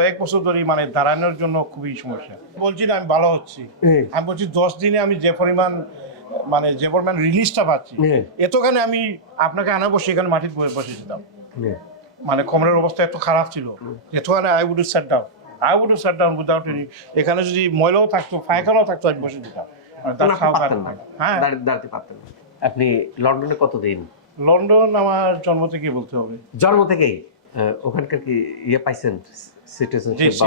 এক বছর ধরে মানে দাঁড়ানোর জন্য খুবই সমস্যা। বলছি না আমি ভালো হচ্ছি। আমি বলছি দশ দিনে আমি যে পরিমাণ মানে যে পরিমাণ রিলিজটা পাচ্ছি এতখানে আমি আপনাকে আনা বসে এখানে মাটির বসে বসেছিলাম। মানে কোমরের অবস্থা এত খারাপ ছিল এতখানে I would sit down I would sit down without any এখানে যদি ময়লাও থাকতো পায়খানাও থাকতো আমি বসে দিতাম মানে আপনি খাওয়া পারতেন না। হ্যাঁ। দাঁড়িয়ে- দাঁড়াতে পারতেন আপনি লন্ডনে কতদিন? লন্ডন আমার জন্ম থেকে বলতে হবে। জন্ম থেকেই? ওখানকার কি ইয়ে পাইছেন? সিটিজেনশিপ বা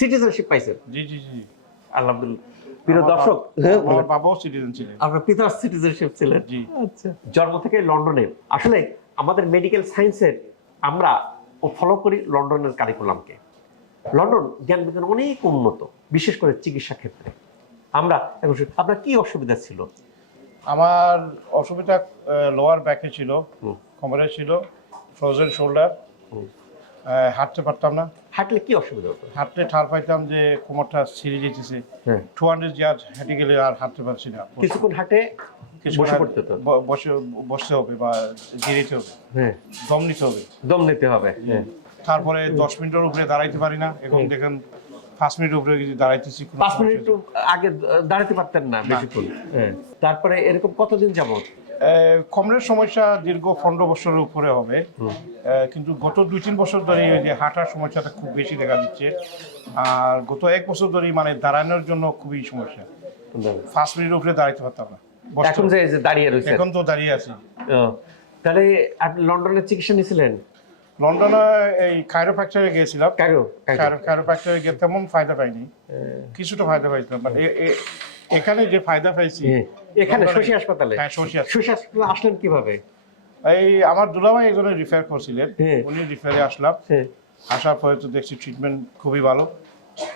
সিটিজেনশিপ পাইছেন? জি জি জি। আলহামদুলিল্লাহ প্রিয় দর্শক হ্যাঁ, আমার বাবাও সিটিজেন ছিলেন আপনার পিতার সিটিজেনশিপ ছিলেন। জি। আচ্ছা। জন্ম থেকে লন্ডনে। আসলে আমাদের মেডিকেল সায়েন্সের আমরা ফলো করি লন্ডনের কারিকুলামকে লন্ডন জ্ঞান বিজ্ঞান অনেক উন্নত বিশেষ করে চিকিৎসা ক্ষেত্রে। আমরা এখন আপনার কি অসুবিধা ছিল? আমার অসুবিধা লোয়ার ব্যাকে ছিল। কোমরে ছিল ফ্রোজেন শোল্ডার। হাঁটতে পারতাম না। হাঁটলে কি অসুবিধা হতো? হাঁটতে ঠার পাইতাম যে কোমরটা ছিঁড়ে যেতেছে। হ্যাঁ। টু হান্ড্রেড ইয়ার্ড হেঁটে গেলে আর হাঁটতে পারছি না। কিছুক্ষণ হাঁটে বসে বসতে হবে বা জিরিতে হবে। হ্যাঁ। দম নিতে হবে। দম নিতে হবে হ্যাঁ। তারপরে দশ মিনিটের উপরে দাঁড়াইতে পারি না। এখন দেখেন পাঁচ মিনিট উপরে যদি দাঁড়াইতেছি পাঁচ মিনিট আগে দাঁড়াতে পারতেন না বেশিক্ষণ। তারপরে এরকম কতদিন যাবত কোমরের সমস্যা দীর্ঘ পনেরো বছরের উপরে হবে। কিন্তু গত দুই তিন বছর ধরে যে হাঁটার সমস্যাটা খুব বেশি দেখা দিচ্ছে। আর গত এক বছর ধরে মানে দাঁড়ানোর জন্য খুবই সমস্যা। পাঁচ মিনিট উপরে দাঁড়াইতে পারতাম না। এখন যে দাঁড়িয়ে রয়েছে এখন তো দাঁড়িয়ে আছি। তাহলে আপনি লন্ডনে চিকিৎসা নিয়েছিলেন? লন্ডনে এই কাইরোফ্যাক্টরে গিয়েছিলাম। কারও কাইরোফ্যাক্টরে গিয়ে তেমন ফায়দা পাইনি। কিছুটা ফায়দা পাইছিলাম। বাট এখানে যে ফায়দা পাইছি এখানে শশী হাসপাতালে? হ্যাঁ শশী হাসপাতালে। শশী হাসপাতালে আসলেন কীভাবে? এই আমার দুলাভাই একজনের রিফার করছিলেন। হ্যাঁ। উনি রিফারে আসলাম। হ্যাঁ। আসার পরে তো দেখছি ট্রিটমেন্ট খুবই ভালো।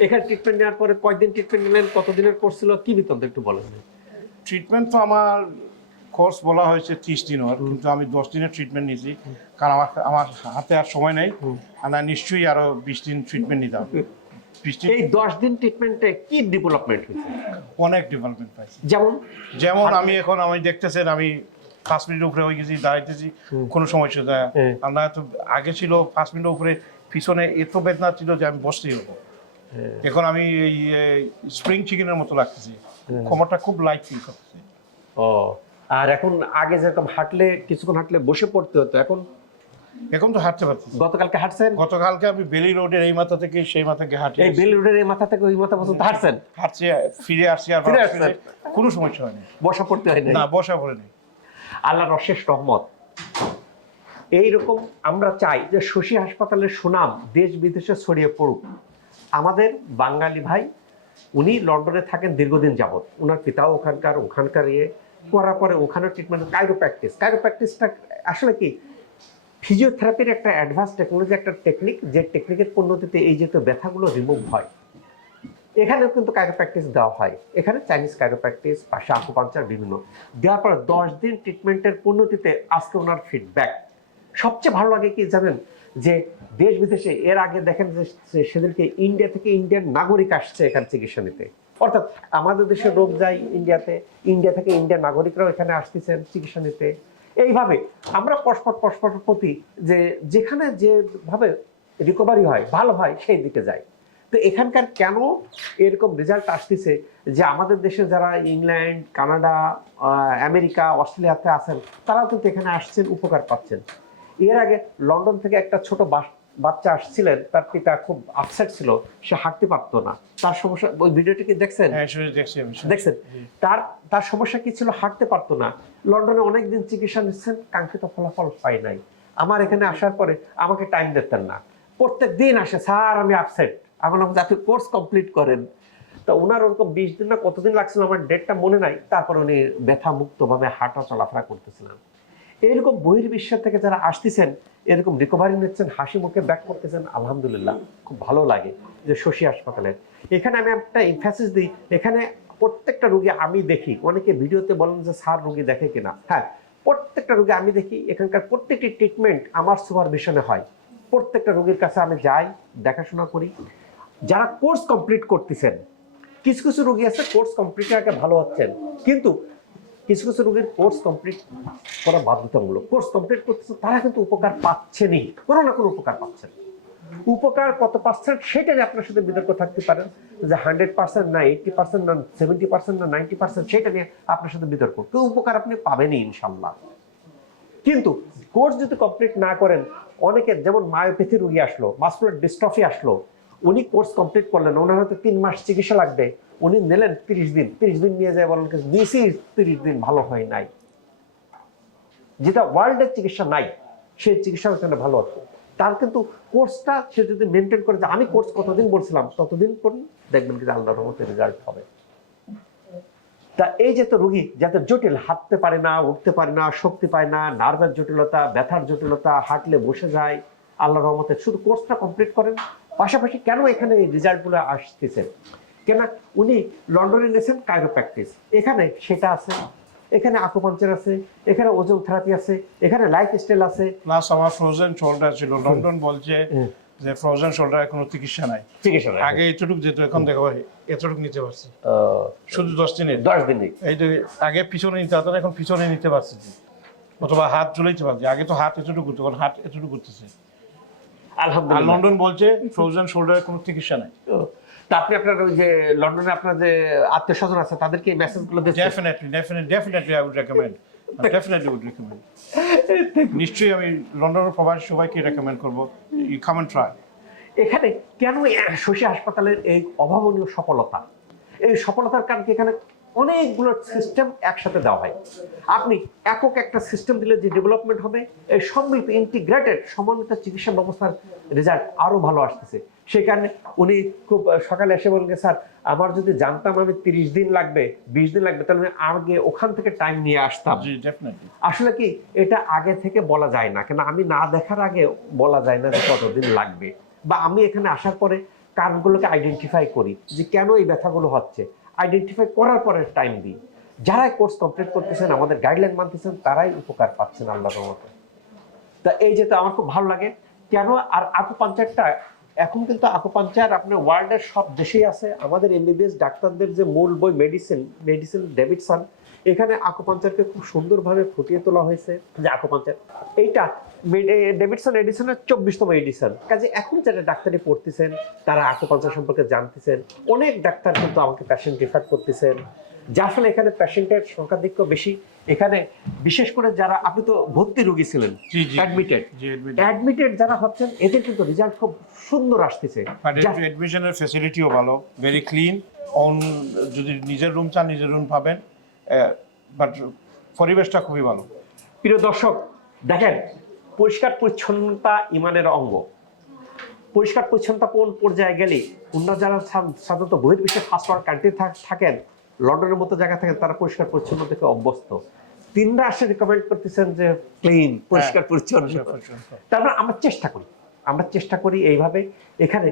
এখানে ট্রিটমেন্ট নেওয়ার পরে কয়দিন ট্রিটমেন্ট নিলেন? কতদিনের কোর্স ছিল? কি বিতন্ত্র একটু বলেন। ট্রিটমেন্ট তো আমার কোর্স বলা হয়েছে ত্রিশ দিনের কিন্তু আমি দশ দিনের ট্রিটমেন্ট নিয়েছি। কারণ আমার আমার হাতে আর সময় নেই। আর না নিশ্চয়ই আরও বিশ দিন ট্রিটমেন্ট নিতাম। এই দশ দিন ট্রিটমেন্টে কি ডেভেলপমেন্ট হয়েছে? অনেক ডেভেলপমেন্ট পাইছি। যেমন? যেমন আমি এখন আমি দেখতেছেন আমি পাঁচ মিনিট উপরে হয়ে গেছি দাঁড়াইতেছি কোনো সমস্যা। আর না তো আগে ছিল পাঁচ মিনিট উপরে পিছনে এত বেদনা ছিল যে আমি বসতেই হব এখন আমি এই স্প্রিং চিকেনের মতো লাগতেছি। কোমরটা খুব লাইট ফিল করতেছি। ও আর এখন আগে যেরকম হাঁটলে কিছুক্ষণ হাঁটলে বসে পড়তে হতো এখন এখন তো হাঁটতে পারতেছি। গতকালকে হাঁটছেন? গতকালকে আমি বেলি রোডের এই মাথা থেকে সেই মাথাকে হাঁটি এই বেল রোডের এই মাথা থেকে ওই মাথা পর্যন্ত হাঁটছেন? হাঁটছি ফিরে আসছি আর ফিরে আসছেন। কোনো সমস্যা হয়নি। বসা পড়তে হয় না না বসা পড়ে নেই আল্লাহর অশেষ রহমত। এইরকম আমরা চাই যে শশী হাসপাতালের সুনাম দেশ বিদেশে ছড়িয়ে পড়ুক। আমাদের বাঙালি ভাই উনি লন্ডনে থাকেন দীর্ঘদিন যাবৎ। ওনার পিতাও ওখানকার ওখানকার ইয়ে। করার পরে ওখানে ট্রিটমেন্ট কাইরো প্র্যাকটিস কাইরো প্র্যাকটিসটা আসলে কি? ফিজিওথেরাপির একটা অ্যাডভান্স টেকনোলজি একটা টেকনিক যে টেকনিকের পদ্ধতিতে এই যে ব্যথাগুলো রিমুভ হয়। এখানেও কিন্তু কাইরোপ্র্যাকটিস দেওয়া হয়। এখানে চাইনিজ কাইরোপ্র্যাকটিস পাশে আকুপাঞ্চার বিভিন্ন। দেওয়ার পর দশ দিন ট্রিটমেন্টের পণ্যতিতে আজকে ওনার ফিডব্যাক সবচেয়ে ভালো লাগে কি জানেন? যে দেশ বিদেশে এর আগে দেখেন যে সেদিনকে ইন্ডিয়া থেকে ইন্ডিয়ান নাগরিক আসছে এখানে চিকিৎসা নিতে। অর্থাৎ আমাদের দেশে রোগ যায় ইন্ডিয়াতে ইন্ডিয়া থেকে ইন্ডিয়ান নাগরিকরাও এখানে আসতেছেন চিকিৎসা নিতে। এইভাবে আমরা পরস্পর পরস্পর প্রতি যে, যেখানে যেভাবে রিকভারি হয়, ভালো হয়, সেই দিকে যাই। তো এখানকার কেন এরকম রেজাল্ট আসতেছে যে, আমাদের দেশে যারা ইংল্যান্ড, কানাডা আমেরিকা, অস্ট্রেলিয়াতে আছেন, তারাও কিন্তু এখানে আসছেন, উপকার পাচ্ছেন। এর আগে লন্ডন থেকে একটা ছোট বাস- বাচ্চা আসছিলেন তার পিতা খুব আপসেট ছিল সে হাঁটতে পারতো না। তার সমস্যা ওই ভিডিওটি কি দেখছেন? হ্যাঁ দেখছেন? তার তার সমস্যা কি ছিল? হাঁটতে পারতো না। লন্ডনে অনেক দিন চিকিৎসা নিচ্ছেন কাঙ্ক্ষিত ফলাফল পাই নাই। আমার এখানে আসার পরে আমাকে টাইম দিতেন না। প্রত্যেক দিন আসে স্যার আমি আপসেট আমি বললাম যে আপনি কোর্স কমপ্লিট করেন। তা ওনার ওরকম বিশ দিন না কতদিন লাগছিল আমার ডেটটা মনে নাই। তারপর উনি ব্যথা মুক্তভাবে হাঁটা চলাফেরা করতেছিলেন। এরকম বহির্বিশ্ব থেকে যারা আসতেছেন, এরকম রিকভারি নিচ্ছেন, হাসি মুখে ব্যাক করতেছেন, আলহামদুলিল্লাহ, খুব ভালো লাগে যে শশী হাসপাতালে। এখানে আমি একটা ইনফ্যাসিস দিই, এখানে প্রত্যেকটা রুগী আমি দেখি, অনেকে ভিডিওতে বলেন যে স্যার রুগী দেখে কিনা। হ্যাঁ প্রত্যেকটা রুগী আমি দেখি, এখানকার প্রত্যেকটি ট্রিটমেন্ট আমার সুপারভিশনে হয়। প্রত্যেকটা রুগীর কাছে আমি যাই, দেখাশোনা করি। যারা কোর্স কমপ্লিট করতেছেন, কিছু কিছু রুগী আছে কোর্স কমপ্লিটের আগে ভালো হচ্ছেন কিন্তু কিছু কিছু রোগীর কোর্স কমপ্লিট করা বাধ্যতামূলক। কোর্স কমপ্লিট করতেছে, তারা কিন্তু উপকার পাচ্ছেনই। কোনো না কোনো উপকার পাচ্ছেন। উপকার কত পার্সেন্ট সেটা নিয়ে আপনার সাথে বিতর্ক থাকতে পারেন যে হান্ড্রেড পার্সেন্ট না এইটটি পার্সেন্ট না সেভেন্টি পার্সেন্ট না নাইনটি পার্সেন্ট সেটা নিয়ে আপনার সাথে বিতর্ক। কেউ উপকার আপনি পাবেনই ইনশাল্লাহ কিন্তু কোর্স যদি কমপ্লিট না করেন, অনেকে যেমন মায়োপ্যাথি রুগী আসলো মাসকুলার ডিস্ট্রফি আসলো, উনি কোর্স কমপ্লিট করলেন, ওনার হয়তো তিন মাস চিকিৎসা লাগবে। উনি নিলেন তিরিশ দিন। তিরিশ দিন নিয়ে যায় বলেন নিয়েছি তিরিশ দিন ভালো হয় নাই। যেটা ওয়ার্ল্ডের চিকিৎসা নাই, সেই চিকিৎসা ওখানে ভালো হতো তার কিন্তু কোর্সটা সে যদি মেনটেন করে, যে আমি কোর্স কতদিন বলছিলাম, ততদিন করুন দেখবেন কিন্তু আল্লাহর রহমতে রেজাল্ট হবে। তা এই যে তো রুগী যাদের জটিল, হাঁটতে পারে না, উঠতে পারে না, শক্তি পায় না নার্ভের জটিলতা, ব্যথার জটিলতা, হাঁটলে বসে যায় আল্লাহ রহমতে শুধু কোর্সটা কমপ্লিট করেন। পাশাপাশি কেন এখানে এই রেজাল্টগুলো আসতেছে? কেন উনি লন্ডনে নিয়েছেন কাইরোপ্র্যাকটিস এখানে সেটা আছে এখানে আকুপাঞ্চার আছে এখানে ওজন থেরাপি আছে এখানে লাইফ স্টাইল আছে। প্লাস আমার ফ্রোজেন শোল্ডার ছিল। লন্ডন বলছে যে ফ্রোজেন শোল্ডারের কোনো চিকিৎসা নাই। চিকিৎসা নেই। আগে এতটুকু যেত এখন দেখো এতটুকু নিতে পারছি। শুধু দশ দিনের। দশ দিনই এই যে আগে পিছনে নিতে হতো এখন পিছনে নিতে পারছি। অথবা হাত চলেইতে পারছি। আগে তো হাত এতটুকু তখন হাত এতটুকু করতেছে। আলহামদুলিল্লাহ। লন্ডন বলছে ফ্রোজেন শোল্ডারের কোনো চিকিৎসা নাই। তা আপনি আপনার ওই যে লন্ডনে আপনার যে আত্মীয় স্বজন আছে তাদেরকে এই মেসেজগুলো দিচ্ছেন definitely definitely definitely I would recommend definitely would recommend নিশ্চয়ই আমি লন্ডনের প্রবাসী সবাইকে রেকমেন্ড করব। ইউ কাম এন্ড ট্রাই এখানে কেন শশী হাসপাতালের এই অভাবনীয় সফলতা? এই সফলতার কারণ কি এখানে অনেকগুলো সিস্টেম একসাথে দেওয়া হয়। আপনি একক একটা সিস্টেম দিলে যে ডেভেলপমেন্ট হবে এই সম্মিলিত ইন্টিগ্রেটেড সমন্বিত চিকিৎসা ব্যবস্থার রেজাল্ট আরও ভালো আসতেছে। সেই কারণে উনি খুব সকালে এসে বলেন স্যার আমার যদি জানতাম আমি তিরিশ দিন লাগবে বিশ দিন লাগবে তাহলে আমি আগে ওখান থেকে টাইম নিয়ে আসতাম। আসলে কি এটা আগে থেকে বলা যায় না কেন আমি না দেখার আগে বলা যায় না যে কতদিন লাগবে। বা আমি এখানে আসার পরে কারণগুলোকে আইডেন্টিফাই করি যে কেন এই ব্যথাগুলো হচ্ছে। আইডেন্টিফাই করার পরে টাইম দিই। যারাই কোর্স কমপ্লিট করতেছেন, আমাদের গাইডলাইন মানতেছেন, তারাই উপকার পাচ্ছেন আল্লাহর মতো তা এই যেটা আমার খুব ভালো লাগে, কেন আর আকুপাঞ্চারটা এখন কিন্তু আকুপাঞ্চার আপনার ওয়ার্ল্ডের সব দেশেই আছে। আমাদের এমবিবিএস ডাক্তারদের যে মূল বই মেডিসিন মেডিসিন ডেভিডসন এখানে আকুপাঞ্চারকে খুব সুন্দরভাবে ফুটিয়ে তোলা হয়েছে। যে আকুপাঞ্চার এইটা ডেভিডসন এডিসনের চব্বিশতম এডিশন কাজে এখন যারা ডাক্তারি পড়তেছেন তারা আকুপাঞ্চার সম্পর্কে জানতেছেন। অনেক ডাক্তার কিন্তু আমাকে প্যাশেন্ট রেফার করতেছেন। যার ফলে এখানে প্যাশেন্টের সংখ্যাধিক্য বেশি। এখানে বিশেষ করে যারা আপনি তো ভর্তি রোগী ছিলেন। অ্যাডমিটেড অ্যাডমিটেড যারা হচ্ছেন এদের কিন্তু রেজাল্ট খুব সুন্দর আসতেছে। এডমিশনের ফেসিলিটিও ভালো ভেরি ক্লিন অন যদি নিজের রুম চান নিজের রুম পাবেন। বাট পরিবেশটা খুবই ভালো। প্রিয় দর্শক দেখেন পরিষ্কার পরিচ্ছন্নতা ইমানের অঙ্গ। পরিষ্কার পরিচ্ছন্নতা কোন পর্যায়ে গেলে? অন্য যারা সাধারণত বহির্বিশ্বের ফার্স্ট ওয়ার্ল্ড কান্ট্রি থাকেন লন্ডনের মতো জায়গা থাকেন তারা পরিষ্কার পরিচ্ছন্ন থেকে অভ্যস্ত। তিনরা আসে রিকমেন্ড করতেছেন যে ক্লিন পরিষ্কার পরিচ্ছন্ন। তারপরে আমরা চেষ্টা করি আমরা চেষ্টা করি এইভাবে। এখানে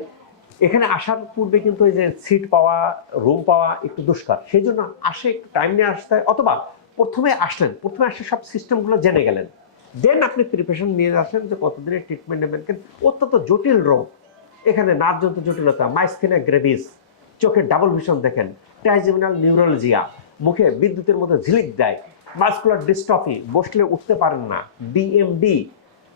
এখানে আসার পূর্বে কিন্তু এই যে সিট পাওয়া রুম পাওয়া একটু দুষ্কার। সেই জন্য আসে একটু টাইম নিয়ে আসতে হয়। অথবা প্রথমে আসলেন প্রথমে আসে সব সিস্টেমগুলো জেনে গেলেন। দেন আপনি প্রিপারেশন নিয়ে আসেন যে কতদিনের ট্রিটমেন্ট নেবেন। কিন্তু অত্যন্ত জটিল রোগ। এখানে নার্ভজনিত জটিলতা মাইস্থিনা গ্রেভিস চোখের ডাবল ভিশন দেখেন ট্রাইজেমিনাল নিউরোলজিয়া মুখে বিদ্যুতের মধ্যে ঝিলিক দেয় মাসকুলার ডিস্ট্রফি বসলে উঠতে পারেন না ডিএমডি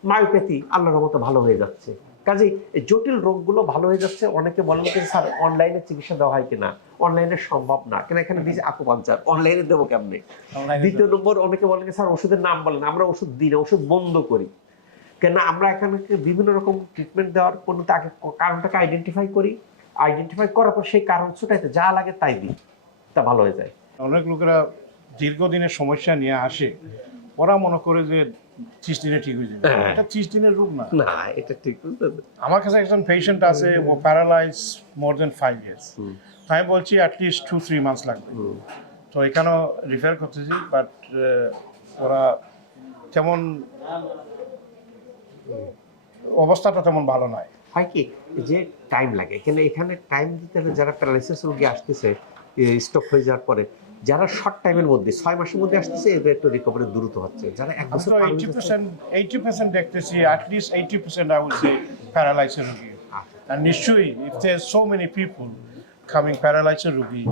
মায়োপ্যাথি আল্লাহর মতো ভালো হয়ে যাচ্ছে। কাজেই এই জটিল রোগগুলো ভালো হয়ে যাচ্ছে, অনেকে বলেন স্যার অনলাইনে চিকিৎসা দেওয়া হয় কিনা? অনলাইনে সম্ভব না। কেন এখানে দিয়েছে আকুপাঞ্চার? অনলাইনে দেবো কেমনে? দ্বিতীয় নম্বর অনেকে বলেন স্যার ওষুধের নাম বলেন আমরা ওষুধ দিই না ওষুধ বন্ধ করি। কেন আমরা এখানে বিভিন্ন রকম ট্রিটমেন্ট দেওয়ার পর তাকে কারণটাকে আইডেন্টিফাই করি। আইডেন্টিফাই করার পর সেই কারণ ছুটাইতে যা লাগে তাই দিই। তা ভালো হয়ে যায়। অনেক লোকেরা দীর্ঘদিনের সমস্যা নিয়ে আসে ওরা মনে করে যে ত্রিশ দিনে ঠিক হয়ে যাবে। হ্যাঁ। এটা ত্রিশ দিনের রোগ না। না এটা ঠিক আমার কাছে একজন পেশেন্ট আছে ও paralyse more than five years আমি বলছি অ্যাটলিস্ট টু থ্রি মান্থস লাগবে। তো এখানেও রিফার করতেছি বাট ওরা তেমন অবস্থাটা তেমন ভালো নয়। হয় কি যে টাইম লাগে এখানে এখানে টাইম দিতে হলে যারা প্যারালাইসিস রোগী আসতেছে স্টক হয়ে যাওয়ার পরে যারা শর্ট টাইমের মধ্যে ছয় মাসের মধ্যে আসতেছে এদের একটু রিকভারি দ্রুত হচ্ছে। যারা এক বছর এইটি পার্সেন্ট এইটি পার্সেন্ট দেখতেছি at least eighty percent I would say প্যারালাইসের রোগী। আচ্ছা। আর নিশ্চয়ই if there so many people coming প্যারালাইসের রোগী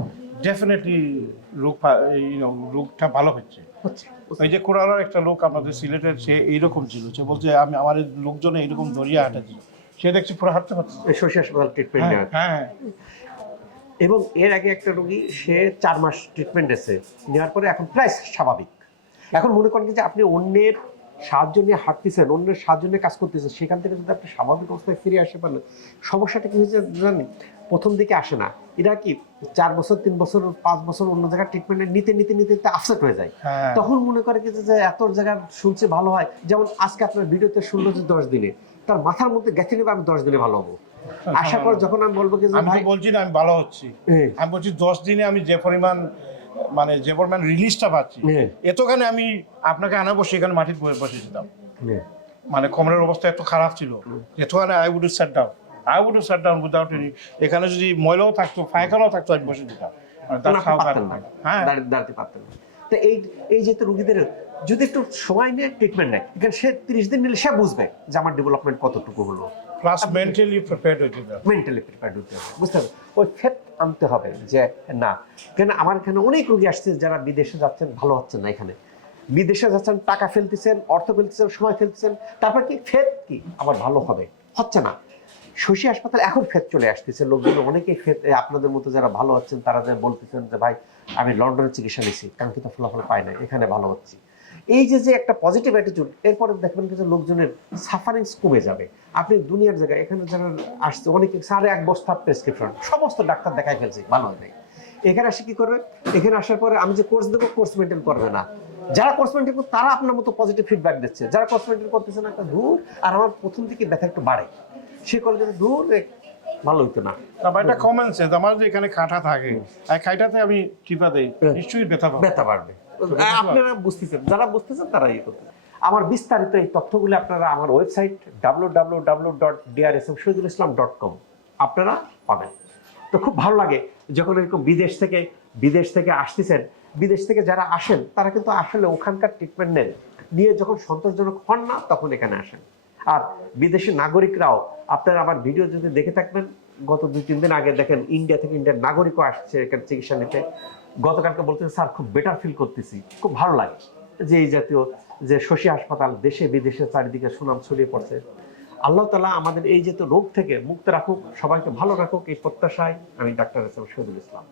ডেফিনেটলি রোগ ইউনো রোগটা ভালো হচ্ছে। ওই যে কোরআনার একটা লোক আমাদের সিলেটের সে এইরকম ছিল। সে বলছে আমি আমার লোকজনে এইরকম দরিয়া হাঁটাচ্ছি সে দেখছি পুরো হাঁটতে পারছে। হাসপাতাল ট্রিটমেন্ট হ্যাঁ নেওয়ার। হ্যাঁ এবং এর আগে একটা রোগী সে চার মাস ট্রিটমেন্ট এসে নেওয়ার পরে এখন প্রায় স্বাভাবিক। এখন মনে করেন যে আপনি অন্যের সাহায্য নিয়ে হাঁটতেছেন অন্যের সাহায্য নিয়ে কাজ করতেছেন সেখান থেকে যদি আপনি স্বাভাবিক অবস্থায় ফিরে আসতে পারলেন সমস্যাটা কি হয়েছে জানেন? প্রথম দিকে আসে না। এরা কি চার বছর তিন বছর পাঁচ বছর অন্য জায়গায় ট্রিটমেন্ট নিতে নিতে নিতে নিতে আপসেট হয়ে যায়। হ্যাঁ। তখন মনে করে কি যে এত জায়গা শুনছে ভালো হয়। যেমন আজকে আপনার ভিডিওতে শুনলো যে দশ দিনে। তার মাথার মধ্যে গেছে নেবে আমি দশ দিনে ভালো হব। আশা কর যখন আমি বলব কি যে আমি বলছি না আমি ভালো হচ্ছি। হ্যাঁ, আমি বলছি দশ দিনে আমি যে পরিমাণ মানে যে পরিমাণ রিলিজটা পাচ্ছি এতখানে আমি আপনাকে আনাবো সেখানে মাটির বসে বসে যেতাম। মানে কোমরের অবস্থা এত খারাপ ছিল এতখানে I would sit down I would sit down without any এখানে যদি ময়লাও থাকতো ফায়খানাও থাকতো আমি বসে দিতাম মানে হ্যাঁ। দাঁড়াতে পারতেন তো এই এই যে রুগীদের যদি একটু সময় নিয়ে ট্রিটমেন্ট নেয় সে তিরিশ দিন নিলে সে বুঝবে যে আমার ডেভেলপমেন্ট কতটুকু হলো। প্লাস মেন্টালি প্রিপেয়ার্ড হয়ে যেতাম। মেন্টালি প্রিপেয়ার্ড হতে হবে বুঝতে হবে। ওই আনতে হবে যে, না। কেন আমার এখানে অনেক রোগী আসছে যারা বিদেশে যাচ্ছেন, ভালো হচ্ছেন না এখানে। বিদেশে যাচ্ছেন, টাকা ফেলতেছেন, অর্থ ফেলতেছেন, সময় ফেলতেছেন, তারপর কি? ফেট কি? আবার ভালো হবে। হচ্ছে না। শশী হাসপাতাল এখন ফেট চলে আসতেছে। লোকজন অনেকেই ফেদ আপনাদের মতো যারা ভালো হচ্ছেন তারা বলতেছেন যে, ভাই, আমি লন্ডনে চিকিৎসা নিছি কাঙ্ক্ষিত ফলাফল পাই না এখানে ভালো হচ্ছি। এই যে যে একটা পজিটিভ অ্যাটিটিউড এরপরে দেখবেন কিছু লোকজনের সাফারিংস কমে যাবে। আপনি দুনিয়ার জায়গায় এখানে যারা আসছে অনেকে সাড়ে এক বস্তা প্রেসক্রিপশন সমস্ত ডাক্তার দেখাই ফেলছে ভালো হয় এখানে আসে কি করবে? এখানে আসার পরে আমি যে কোর্স দেবো কোর্স মেনটেন করবে না। যারা কোর্স মেনটেন করবে তারা আপনার মতো পজিটিভ ফিডব্যাক দিচ্ছে। যারা কোর্স মেনটেন করতেছে না একটা দূর আর আমার প্রথম থেকে ব্যথা একটু বাড়ে। সে করে যদি দূর ভালো হইতো না। তারপর একটা কমন সেন্স আমার যে এখানে খাটা থাকে আর খাইটাতে আমি টিপা দেই নিশ্চয়ই ব্যথা ব্যথা বাড়বে। আপনারা বুঝতেছেন যারা বুঝতেছেন তারা ইয়ে করতেন আমার বিস্তারিত এই তথ্যগুলো আপনারা আমার website W W W dot DRSM Shahidul Islam dot com আপনারা পাবেন। তো খুব ভালো লাগে যখন এরকম বিদেশ থেকে বিদেশ থেকে আসতেছেন বিদেশ থেকে যারা আসেন তারা কিন্তু আসলে ওখানকার ট্রিটমেন্ট নেন। নিয়ে যখন সন্তোষজনক হন না তখন এখানে আসেন। আর বিদেশি নাগরিকরাও আপনারা আমার ভিডিও যদি দেখে থাকবেন গত দুই তিন দিন আগে দেখেন ইন্ডিয়া থেকে ইন্ডিয়ার নাগরিকও আসছে এখানে চিকিৎসা নিতে। গতকালকে বলতেছে স্যার, খুব বেটার ফিল করতেছি, খুব ভালো লাগে যে এই জাতীয় যে শশী হাসপাতাল দেশে বিদেশে চারিদিকে সুনাম ছড়িয়ে পড়ছে। আল্লাহ তালা আমাদের এই যে রোগ থেকে মুক্ত রাখুক, সবাইকে ভালো রাখুক, এই প্রত্যাশায় আমি ডাক্তার এস শহীদুল ইসলাম।